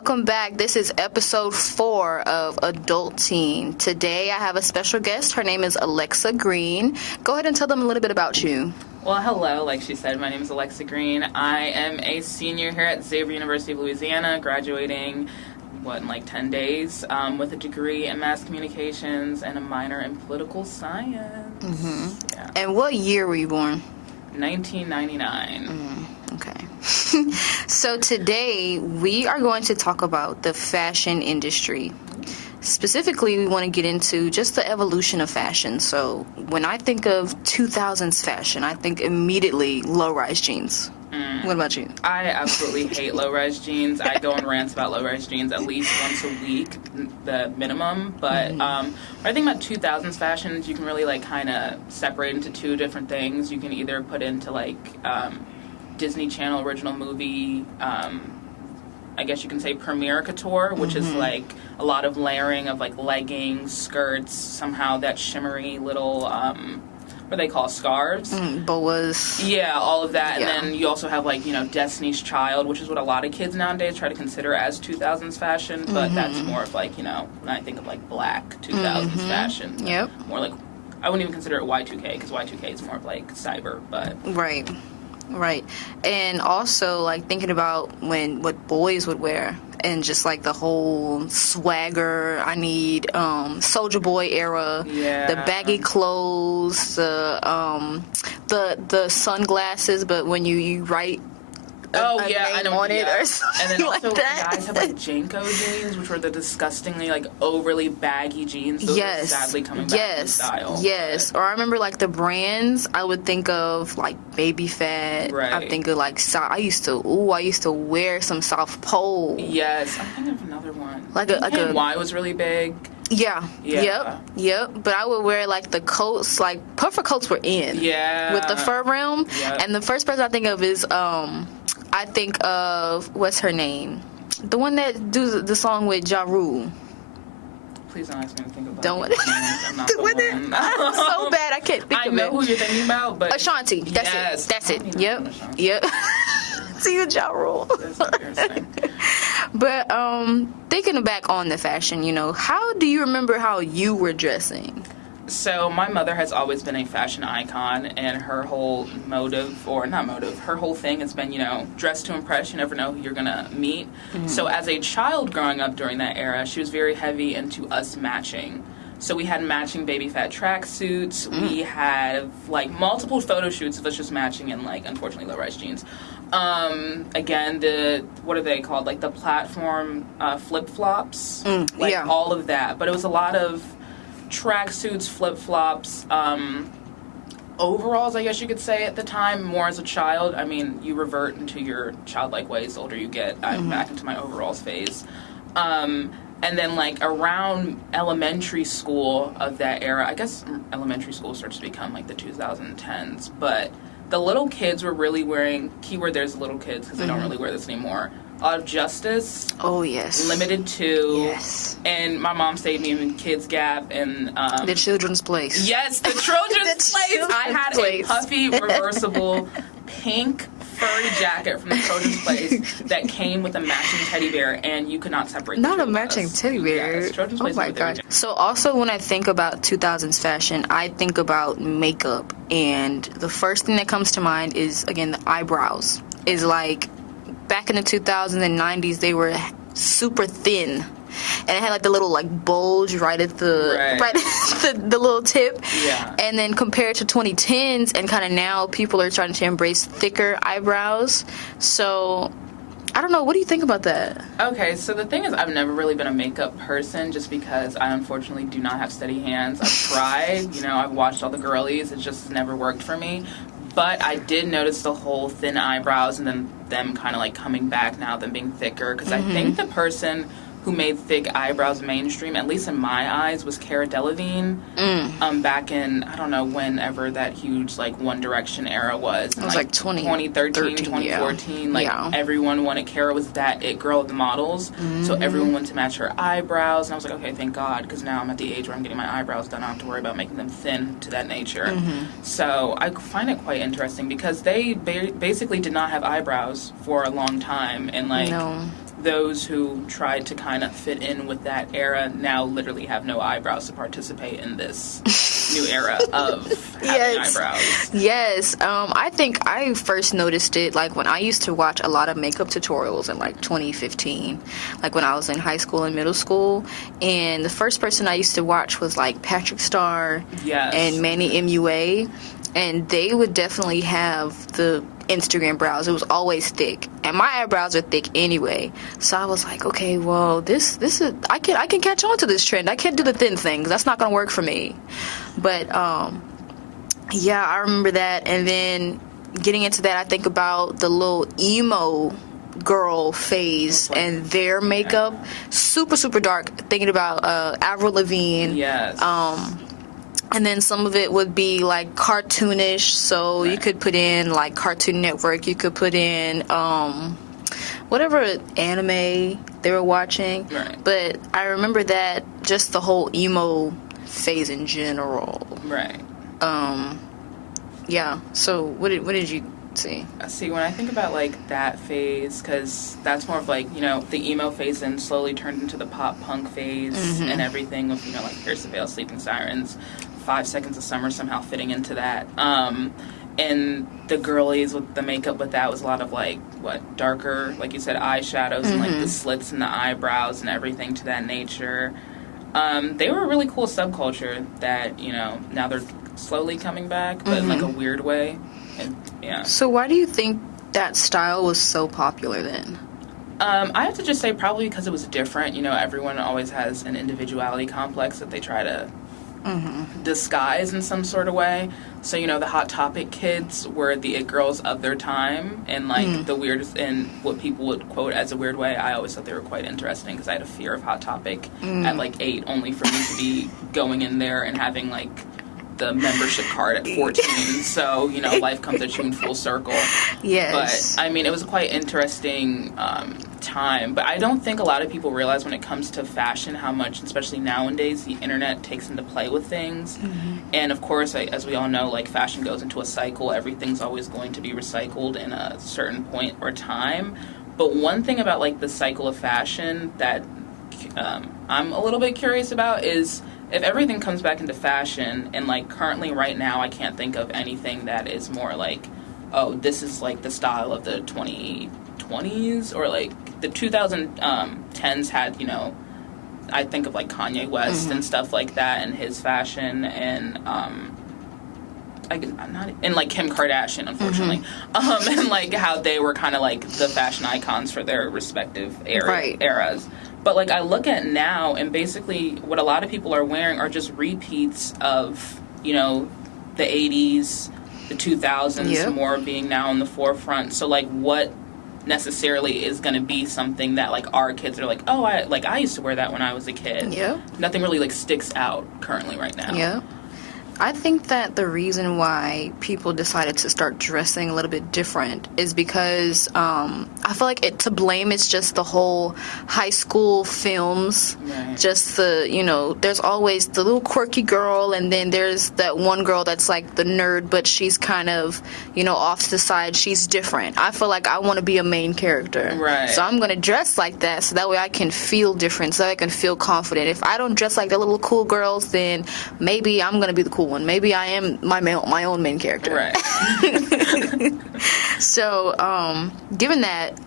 welcome back. This is episode 4 of Adulteen. Today I have a special guest. Her name is Alexa Green. Go ahead and tell them a little bit about you. Well, hello. Like she said, my name is Alexa Green. I am a senior here at Xavier University of Louisiana, graduating, in like 10 days, with a degree in mass communications and a minor in political science. Mm-hmm. Yeah. And what year were you born? 1999. Okay. So today we are going to talk about the fashion industry. Specifically, we want to get into just the evolution of fashion. So when I think of 2000s fashion, I think immediately low-rise jeans. What about you? I absolutely hate low-rise jeans. I go on rants about low-rise jeans at least once a week, the minimum. But when I think about 2000s fashions, you can really kind of separate into two different things. You can either put into Disney Channel original movie, I guess you can say premiere couture, which is a lot of layering of leggings, skirts, somehow that shimmery little what they call scarves, boas, all of that. And then you also have Destiny's Child, which is what a lot of kids nowadays try to consider as 2000s fashion, but that's more of when I think of black 2000s fashion, more I wouldn't even consider it Y2K, because Y2K is more of cyber, but Right. And also, thinking about what boys would wear and just, the whole swagger, I need, Soulja Boy era, the baggy clothes, the sunglasses, but when you write I know on it or something. And then also that. guys have Janko jeans, which were the disgustingly overly baggy jeans. Those are sadly coming back in style. Yes. Or I remember the brands I would think of Baby Fat. Right. I think of I used to wear some South Pole. Yes. I'm thinking of another one. Y was really big. Yeah. Yep. But I would wear the coats, puffer coats were in. Yeah. With the fur rim. Yep. And the first person I think of is I think of what's her name? The one that do the song with Ja Rule. Please don't ask me to think about Don't it. I'm not the one. I'm so bad I can't think of it. I know who you're thinking about, but Ashanti. That's it. Yep. See the Ja Rule. That's embarrassing. But thinking back on the fashion, how do you remember how you were dressing? So my mother has always been a fashion icon, and her whole her whole thing has been, dress to impress. You never know who you're going to meet. Mm-hmm. So as a child growing up during that era, she was very heavy into us matching. So we had matching Baby Fat tracksuits. We had multiple photo shoots of us just matching in unfortunately low-rise jeans. Again, what are they called? The platform flip-flops. All of that. But it was a lot of tracksuits, flip-flops, overalls, I guess you could say at the time, more as a child. I mean, you revert into your childlike ways the older you get. I'm back into my overalls phase. And then, around elementary school of that era, I guess elementary school starts to become, the 2010s, but the little kids were really wearing, keyword there's little kids, because they don't really wear this anymore, a lot of Justice. Oh, yes. Limited 2. Yes. And my mom stayed me in Kids Gap and... The Children's Place. Yes, the Children's Place. I had a puffy, reversible, pink furry jacket from the Children's Place that came with a matching teddy bear, and you could not separate Not the a matching teddy bear. Yes, Children's Place. Oh, my God. So also when I think about 2000s fashion, I think about makeup, and the first thing that comes to mind is, again, the eyebrows. Is back in the 2000s and 90s, they were super thin, and it had the little bulge right at the little tip. Yeah. And then compared to 2010s and kind of now, people are trying to embrace thicker eyebrows. So I don't know. What do you think about that? Okay, so the thing is, I've never really been a makeup person just because I unfortunately do not have steady hands. I've tried, I've watched all the girlies. It just never worked for me. But I did notice the whole thin eyebrows and then them kind of coming back now, them being thicker. Because I think the person who made thick eyebrows mainstream, at least in my eyes, was Cara Delevingne. Back in, I don't know, whenever that huge, One Direction era was. It was 2013, 2014. Everyone wanted, Cara was that it girl of the models. So everyone wanted to match her eyebrows. And I was like, okay, thank God, because now I'm at the age where I'm getting my eyebrows done. I don't have to worry about making them thin to that nature. So I find it quite interesting because they basically did not have eyebrows for a long time. And, no. those who tried to kind of fit in with that era now literally have no eyebrows to participate in this new era of having eyebrows. Yes. I think I first noticed it like when I used to watch a lot of makeup tutorials in like 2015, like when I was in high school and middle school. And the first person I used to watch was like Patrick Starr and Manny MUA. And they would definitely have the Instagram brows. It was always thick, and my eyebrows are thick anyway. So I was like, okay, well, this is I can catch on to this trend. I can't do the thin things. That's not gonna work for me. But yeah, I remember that. And then getting into that, I think about the little emo girl phase and their makeup, super dark. Thinking about Avril Lavigne. And then some of it would be like cartoonish, so you could put in like Cartoon Network, you could put in whatever anime they were watching. But I remember that, just the whole emo phase in general. Yeah, so what did you see? See, when I think about like that phase, because that's more of like, you know, the emo phase and slowly turned into the pop punk phase and everything with, you know, like Pierce the Veil, Sleeping Sirens, 5 Seconds of Summer somehow fitting into that. And the girlies with the makeup with that was a lot of like, darker, like you said, eyeshadows and like the slits in the eyebrows and everything to that nature. They were a really cool subculture that, you know, now they're slowly coming back, but in like a weird way. And, yeah. So why do you think that style was so popular then? I have to just say probably because it was different. You know, everyone always has an individuality complex that they try to disguise in some sort of way. So, you know, the Hot Topic kids were the it girls of their time, and like the weirdest, and what people would quote as a weird way, I always thought they were quite interesting because I had a fear of Hot Topic at like 8, only for me to be going in there and having like the membership card at 14. So, you know, life comes at you in full circle. Yes. But I mean, it was a quite interesting time. But I don't think a lot of people realize when it comes to fashion how much, especially nowadays, the internet takes into play with things. And of course, as we all know, like fashion goes into a cycle. Everything's always going to be recycled in a certain point or time. But one thing about like the cycle of fashion that I'm a little bit curious about is, if everything comes back into fashion, and like currently right now I can't think of anything that is more like, oh, this is like the style of the 2020s, or like the 2010s had, you know, I think of like Kanye West and stuff like that and his fashion, and and like Kim Kardashian, unfortunately, and like how they were kind of like the fashion icons for their respective eras. But like I look at now, and basically what a lot of people are wearing are just repeats of, you know, the 80s, the 2000s, more being now in the forefront. So like what necessarily is going to be something that like our kids are like, oh, I used to wear that when I was a kid. Nothing really like sticks out currently right now. I think that the reason why people decided to start dressing a little bit different is because I feel like to blame is just the whole high school films. Just the, you know, there's always the little quirky girl, and then there's that one girl that's like the nerd, but she's kind of, you know, off to the side. She's different. I feel like I want to be a main character. So I'm going to dress like that so that way I can feel different, so I can feel confident. If I don't dress like the little cool girls, then maybe I'm going to be the cool one. Maybe I am my own main character. So, given that,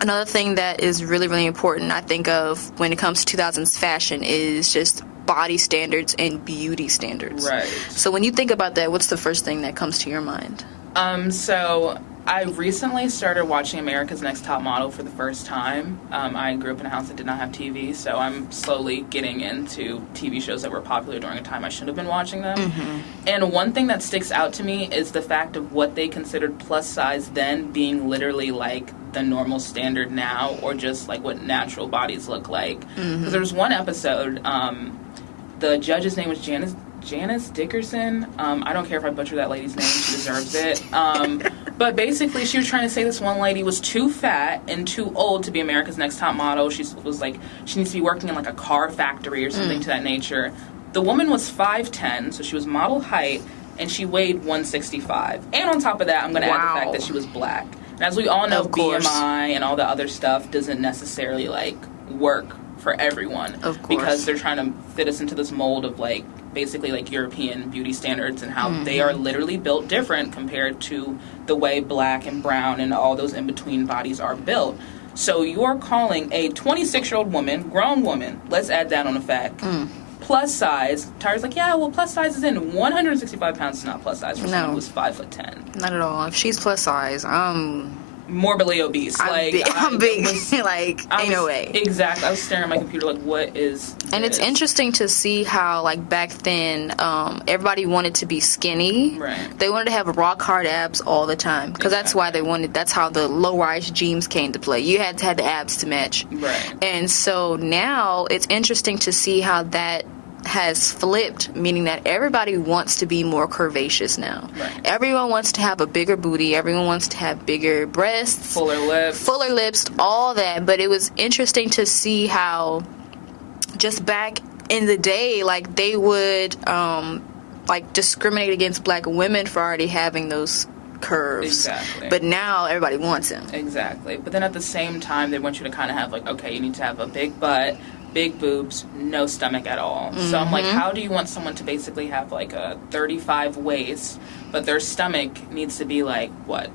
another thing that is really, really important, I think of when it comes to 2000s fashion, is just body standards and beauty standards. So when you think about that, what's the first thing that comes to your mind? So I recently started watching America's Next Top Model for the first time. I grew up in a house that did not have TV, so I'm slowly getting into TV shows that were popular during a time I should have been watching them. And one thing that sticks out to me is the fact of what they considered plus size then being literally like the normal standard now, or just like what natural bodies look like. Because there was one episode, the judge's name was Janice Dickerson. I don't care if I butcher that lady's name. She deserves it. But basically, she was trying to say this one lady was too fat and too old to be America's Next Top Model. She was like, she needs to be working in like a car factory or something to that nature. The woman was 5'10", so she was model height, and she weighed 165. And on top of that, I'm going to add the fact that she was black. And as we all know, Of course. BMI and all the other stuff doesn't necessarily, like, work for everyone. Of course. Because they're trying to fit us into this mold of, like, basically, like, European beauty standards and how they are literally built different compared to the way black and brown and all those in-between bodies are built. So you're calling a 26-year-old woman, grown woman, let's add that on the fact, plus size. Tyra's like, yeah, well, plus size is in. 165 pounds is not plus size for someone who's 5'10". Not at all. If she's plus size, Morbidly obese. I'm big. Like, ain't no way. Exactly. I was staring at my computer like, what is this? And it's interesting to see how, like, back then, everybody wanted to be skinny. Right. They wanted to have rock hard abs all the time. Because that's why that's how the low-rise jeans came to play. You had to have the abs to match. Right. And so now it's interesting to see how that has flipped, meaning that everybody wants to be more curvaceous now. Right. Everyone wants to have a bigger booty. Everyone wants to have bigger breasts. Fuller lips, all that. But it was interesting to see how just back in the day, like, they would like discriminate against black women for already having those curves. Exactly. But now everybody wants them. Exactly. But then at the same time, they want you to kind of have, like, okay, you need to have a big butt, big boobs, no stomach at all. So I'm like, how do you want someone to basically have, like, a 35 waist, but their stomach needs to be, like, what,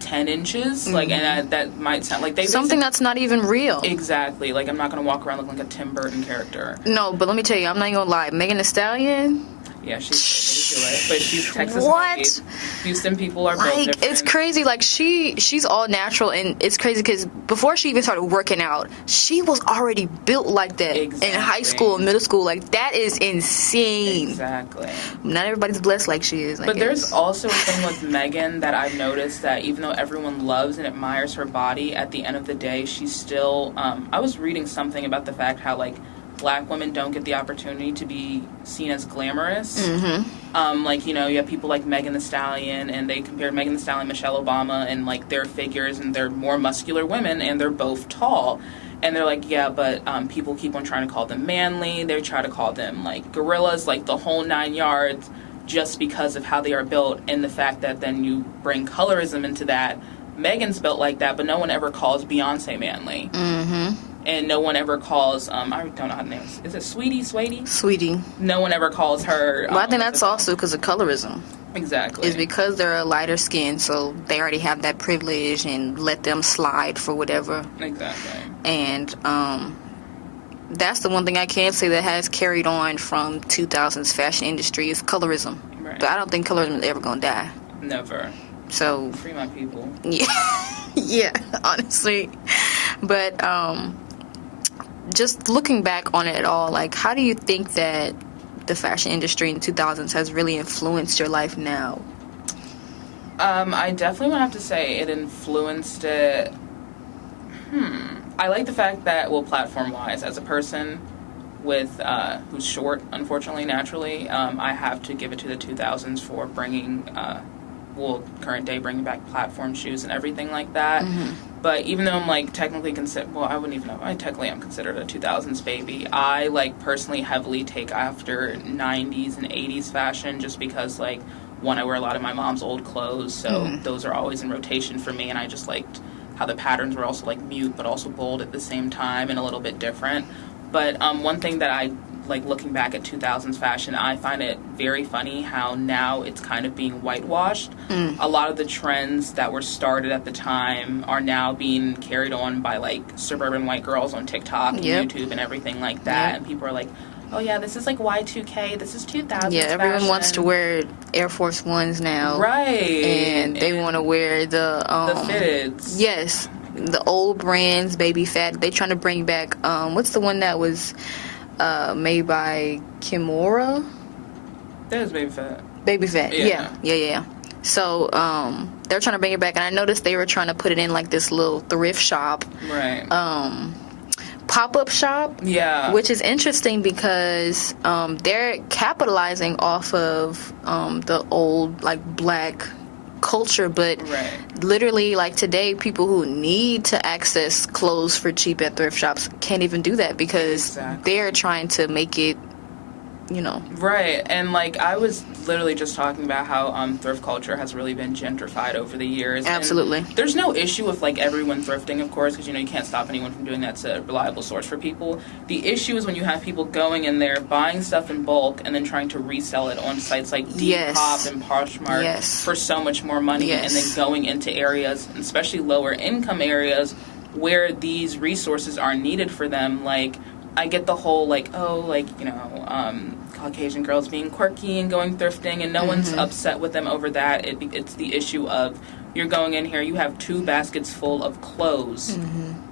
10 inches? Like, and that might sound like something that's not even real. Exactly. Like, I'm not going to walk around looking like a Tim Burton character. No, but let me tell you, I'm not even going to lie. Megan Thee Stallion... Yeah, she's able to do it, but she's Texas What? made. Houston people are built Like, different. it's crazy. Like, she's all natural, and it's crazy because before she even started working out, she was already built like that in high school and middle school. Like, that is insane. Exactly. Not everybody's blessed like she is, But there's also a thing with Megan that I've noticed, that even though everyone loves and admires her body, at the end of the day, she's still... I was reading something about the fact how, like, black women don't get the opportunity to be seen as glamorous. Like, you know, you have people like Megan Thee Stallion, and they compared Megan Thee Stallion and Michelle Obama, and, like, their figures, and they're more muscular women, and they're both tall. And they're like, yeah, but people keep on trying to call them manly. They try to call them, like, gorillas, like, the whole 9 yards, just because of how they are built, and the fact that then you bring colorism into that. Megan's built like that, but no one ever calls Beyonce manly. And no one ever calls, I don't know how to name it. Is it Sweetie? No one ever calls her. Well, I think that's also because of colorism. Exactly. It's because they're a lighter skin, so they already have that privilege, and let them slide for whatever. Exactly. And that's the one thing I can say that has carried on from 2000s fashion industry is colorism. Right. But I don't think colorism is ever going to die. Never. So... Free my people. Yeah. Yeah, honestly. But, just looking back on it all, like, how do you think that the fashion industry in the 2000s has really influenced your life now? I definitely would have to say it influenced it. I like the fact that, well, platform-wise, as a person with who's short, unfortunately, naturally, I have to give it to the 2000s for bringing, current day, bringing back platform shoes and everything like that. But even though I'm, like, technically I wouldn't even know. I technically am considered a 2000s baby. I, like, personally heavily take after 90s and 80s fashion just because, like, one, I wear a lot of my mom's old clothes, so those are always in rotation for me, and I just liked how the patterns were also, like, mute but also bold at the same time and a little bit different. But one thing that I like, looking back at 2000s fashion, I find it very funny how now it's kind of being whitewashed. A lot of the trends that were started at the time are now being carried on by, like, suburban white girls on TikTok and YouTube and everything like that. And people are like, oh yeah, this is like Y2K, this is 2000s Yeah, everyone fashion. wants to wear Air Force Ones now. Right. And they want to wear the fitteds. Yes, the old brands, Baby Fat. They trying to bring back, what's the one that was made by Kimura? That is Baby Fat. Baby Fat, yeah. So, they're trying to bring it back, and I noticed they were trying to put it in, like, this little thrift shop. Right. Pop-up shop. Yeah. Which is interesting because they're capitalizing off of the old, like, black culture, but literally, like, today, people who need to access clothes for cheap at thrift shops can't even do that because they're trying to make it Right, and like I was literally just talking about how thrift culture has really been gentrified over the years. Absolutely. And there's no issue with like everyone thrifting, of course, because you can't stop anyone from doing that. It's a reliable source for people. The issue is when you have people going in there, buying stuff in bulk, and then trying to resell it on sites like Depop and Poshmark for so much more money, and then going into areas, especially lower income areas, where these resources are needed for them. Like, I get the whole, like, Caucasian girls being quirky and going thrifting, and no one's upset with them over that. It's the issue of, you're going in here, you have 2 baskets full of clothes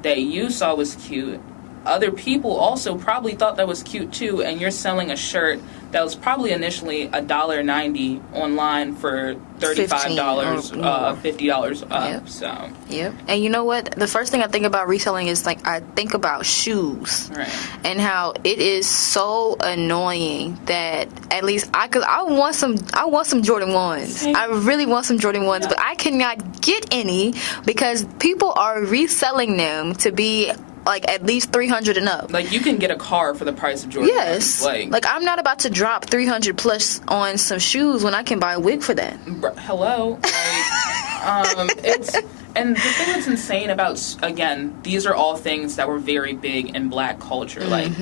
that you saw was cute. Other people also probably thought that was cute too, and you're selling a shirt that was probably initially $1.90 online for $35, $50 up. So and you know what? The first thing I think about reselling is like I think about shoes, and how it is so annoying that at least I want some Jordan 1s. I really want some Jordan 1s, but I cannot get any because people are reselling them to be like at least $300 and up. Like, you can get a car for the price of Jordan. Yes. Like I'm not about to drop $300 plus on some shoes when I can buy a wig for that. Hello. And the thing that's insane about, again, these are all things that were very big in black culture. Like,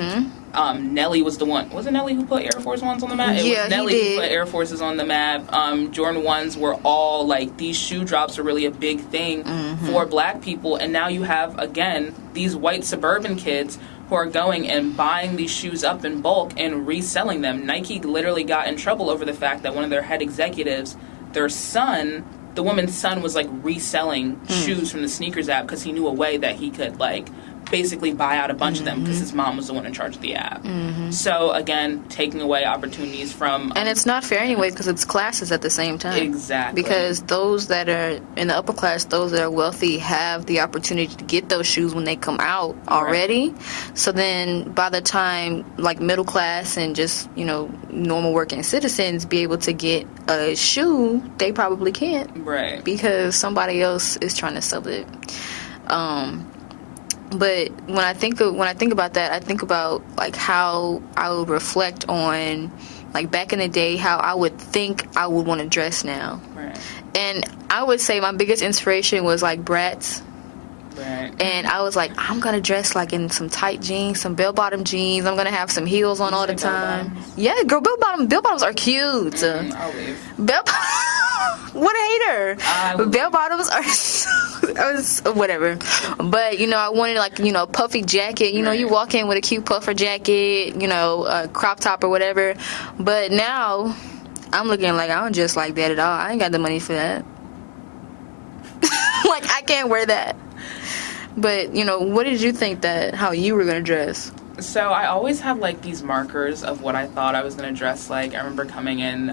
Nelly was the one. Was it Nelly who put Air Force Ones on the map? It was Nelly who put Air Forces on the map. Jordan 1s were all, like, these shoe drops are really a big thing for black people. And now you have, again, these white suburban kids who are going and buying these shoes up in bulk and reselling them. Nike literally got in trouble over the fact that one of their head executives, their son, the woman's son, was like reselling shoes from the sneakers app because he knew a way that he could like basically buy out a bunch of them because his mom was the one in charge of the app. So again, taking away opportunities from and it's not fair anyway because it's classes at the same time. Exactly. Because those that are in the upper class, those that are wealthy, have the opportunity to get those shoes when they come out already. So then by the time like middle class and just normal working citizens be able to get a shoe, they probably can't, because somebody else is trying to sell it. But when I think about that, I think about like how I would reflect on like back in the day how I would think I would want to dress now. And I would say my biggest inspiration was like Bratz. And I was like, I'm gonna dress like in some tight jeans, some bell-bottom jeans. I'm gonna have some heels on all the time. Yeah, girl, bell-bottoms are cute. I'll leave. What a hater! Bell bottoms are whatever, but I wanted like a puffy jacket. You walk in with a cute puffer jacket, a crop top or whatever. But now I'm looking like I don't dress like that at all. I ain't got the money for that. Like I can't wear that. But what did you think how you were gonna dress? So I always had like these markers of what I thought I was gonna dress like. I remember coming in.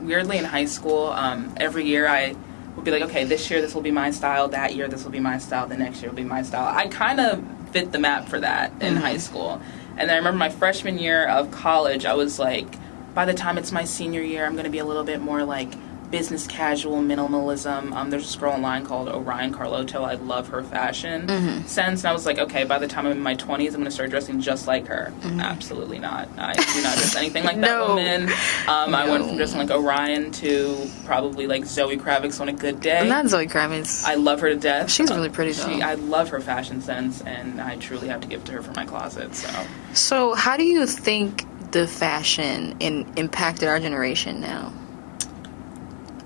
Weirdly in high school, every year I would be like, okay, this year this will be my style, that year this will be my style, the next year will be my style. I kind of fit the map for that in high school. And then I remember my freshman year of college, I was like, by the time it's my senior year, I'm going to be a little bit more like business casual minimalism. There's this girl online called Orion Carlotto. I love her fashion sense. And I was like, okay, by the time I'm in my 20s, I'm going to start dressing just like her. Absolutely not. I do not dress anything like that woman. I went from dressing like Orion to probably like Zoe Kravitz on a good day. Not Zoe Kravitz. I love her to death. She's really pretty though. I love her fashion sense, and I truly have to give it to her for my closet. So how do you think the fashion impacted our generation now?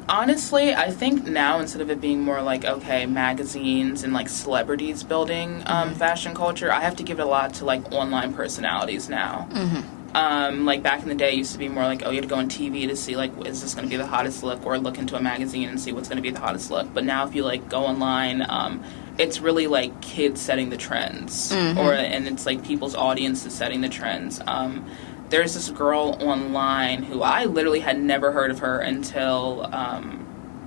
Honestly, I think now, instead of it being more like, okay, magazines and like celebrities building fashion culture, I have to give it a lot to like online personalities now. Like back in the day, it used to be more like, oh, you had to go on TV to see like, is this going to be the hottest look, or look into a magazine and see what's going to be the hottest look. But now if you like go online, it's really like kids setting the trends, and it's like people's audiences setting the trends. There's this girl online who I literally had never heard of her until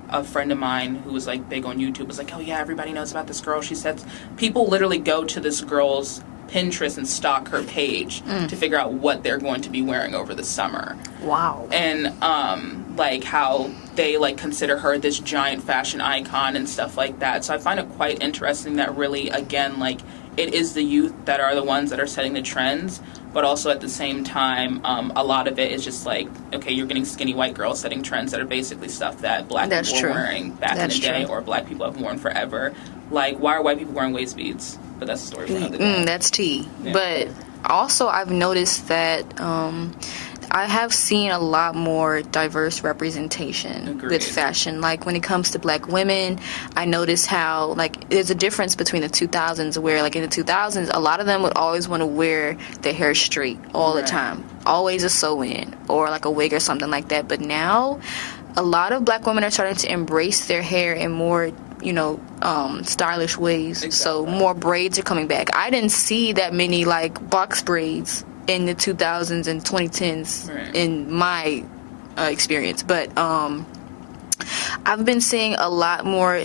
a friend of mine who was like big on YouTube was like, oh yeah, everybody knows about this girl. She said people literally go to this girl's Pinterest and stalk her page to figure out what they're going to be wearing over the summer. Wow. And like how they like consider her this giant fashion icon and stuff like that. So I find it quite interesting that really, again, like it is the youth that are the ones that are setting the trends. but also at the same time, a lot of it is just like, okay, you're getting skinny white girls setting trends that are basically stuff that black people were wearing back in the day, or black people have worn forever. Like, why are white people wearing waist beads? But that's a story for another day. That's tea. Yeah. But also, I've noticed that I have seen a lot more diverse representation with fashion. Like, when it comes to black women, I noticed how, like, there's a difference between the 2000s where, like, in the 2000s, a lot of them would always want to wear their hair straight all the time. Always a sew-in or, like, a wig or something like that. But now, a lot of black women are starting to embrace their hair in more, stylish ways. Exactly. So more braids are coming back. I didn't see that many, like, box braids in the 2000s and 2010s in my experience, but I've been seeing a lot more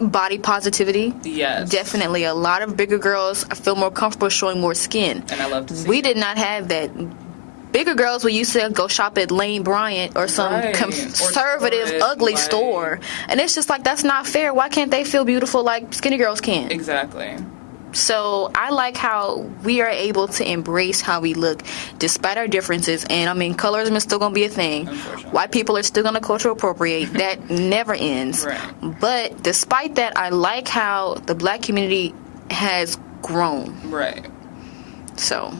body positivity. Yes, definitely. A lot of bigger girls I feel more comfortable showing more skin, and I love to see we did not have that. Bigger girls, we used to go shop at Lane Bryant or some conservative, ugly store, and it's just like, that's not fair. Why can't they feel beautiful like skinny girls can? Exactly. So I like how we are able to embrace how we look despite our differences. And I mean, colorism is still going to be a thing. White people are still going to cultural appropriate. That never ends. Right. But despite that, I like how the black community has grown. Right. So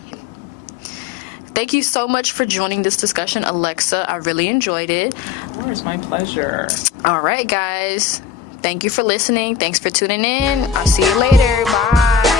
thank you so much for joining this discussion, Alexa. I really enjoyed it. Of course, my pleasure. All right, guys. Thank you for listening. Thanks for tuning in. I'll see you later. Bye.